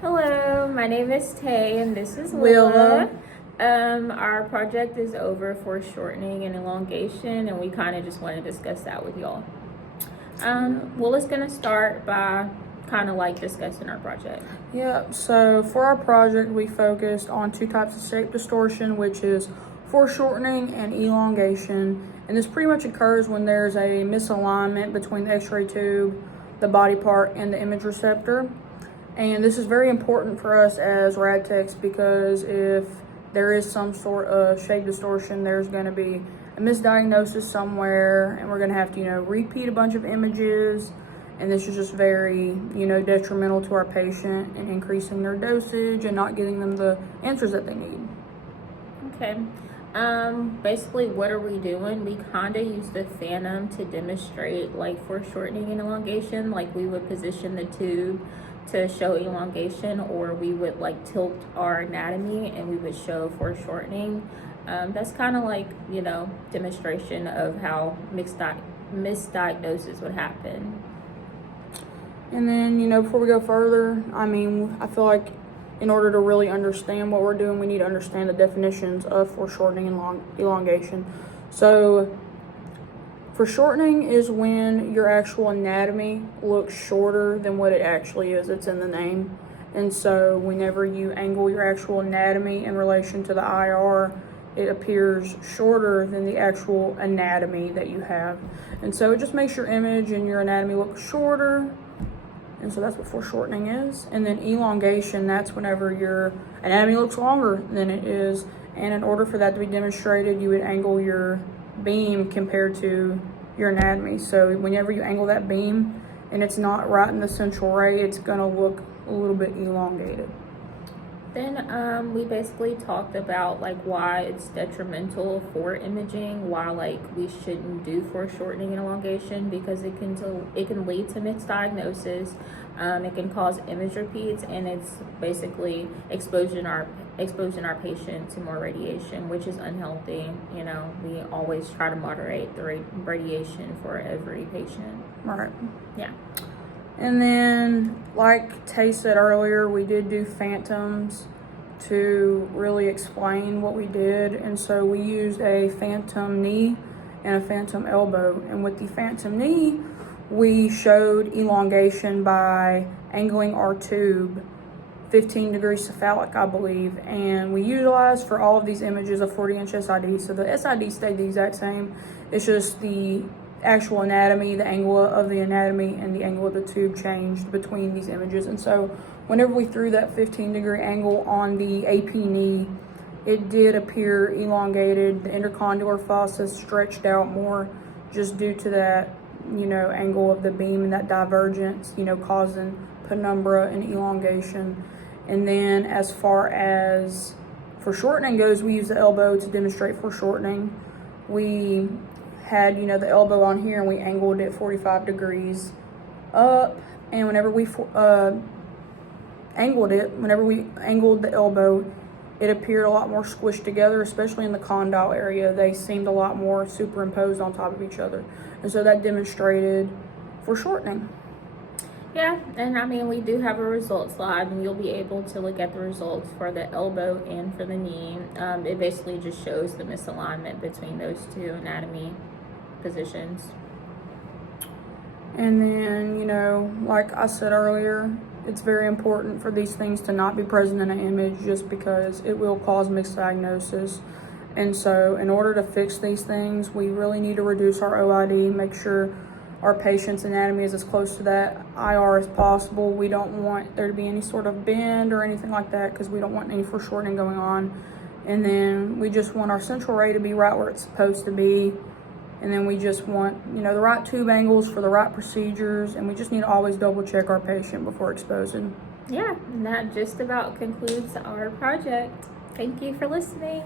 Hello, my name is Tay and this is Willa. Willa. Our project is over foreshortening and elongation, and we kind of just want to discuss that with y'all. Willa's gonna start by kind of like discussing our project. Yep, so for our project, we focused on two types of shape distortion, which is foreshortening and elongation. And this pretty much occurs when there's a misalignment between the x-ray tube, the body part, and the image receptor. And this is very important for us as rad techs because if there is some sort of shape distortion, there's going to be a misdiagnosis somewhere, and we're going to have to, repeat a bunch of images. And this is just very, detrimental to our patient and increasing their dosage and not getting them the answers that they need. Okay. Basically what are we doing? We kind of use the phantom to demonstrate like foreshortening and elongation. Like we would position the tube to show elongation, or we would like tilt our anatomy and we would show foreshortening. That's kind of like, demonstration of how misdiagnosis would happen. And then, before we go further, I feel like in order to really understand what we're doing, we need to understand the definitions of foreshortening and elongation. So, foreshortening is when your actual anatomy looks shorter than what it actually is. It's in the name. And so, whenever you angle your actual anatomy in relation to the IR, it appears shorter than the actual anatomy that you have. And so, it just makes your image and your anatomy look shorter. And so that's what foreshortening is. And then elongation, that's whenever your anatomy looks longer than it is. And in order for that to be demonstrated, you would angle your beam compared to your anatomy. So whenever you angle that beam and it's not right in the central ray, it's gonna look a little bit elongated. Then we basically talked about like why it's detrimental for imaging, why like we shouldn't do foreshortening and elongation, because it can lead to misdiagnosis, it can cause image repeats, and it's basically exposing our patient to more radiation, which is unhealthy. We always try to moderate the radiation for every patient. Right. Yeah. And then, like Tay said earlier, we did do phantoms to really explain what we did. And so we used a phantom knee and a phantom elbow. And with the phantom knee, we showed elongation by angling our tube 15 degrees cephalic, I believe. And we utilized for all of these images a 40-inch SID. So the SID stayed the exact same. It's just the actual anatomy, the angle of the anatomy, and the angle of the tube changed between these images. And so whenever we threw that 15-degree angle on the AP knee, it did appear elongated. The intercondylar fossa stretched out more just due to that, angle of the beam and that divergence, causing penumbra and elongation. And then as far as foreshortening goes, we use the elbow to demonstrate foreshortening. We had, the elbow on here, and we angled it 45 degrees up. And whenever we angled the elbow, it appeared a lot more squished together, especially in the condyle area. They seemed a lot more superimposed on top of each other. And so that demonstrated foreshortening. Yeah, and we do have a result slide, and you'll be able to look at the results for the elbow and for the knee. It basically just shows the misalignment between those two anatomy positions. And then, like I said earlier, it's very important for these things to not be present in an image just because it will cause misdiagnosis. And so in order to fix these things, we really need to reduce our OID, make sure our patient's anatomy is as close to that IR as possible. We don't want there to be any sort of bend or anything like that because we don't want any foreshortening going on. And then we just want our central ray to be right where it's supposed to be. And then we just want, the right tube angles for the right procedures. And we just need to always double check our patient before exposing. Yeah, and that just about concludes our project. Thank you for listening.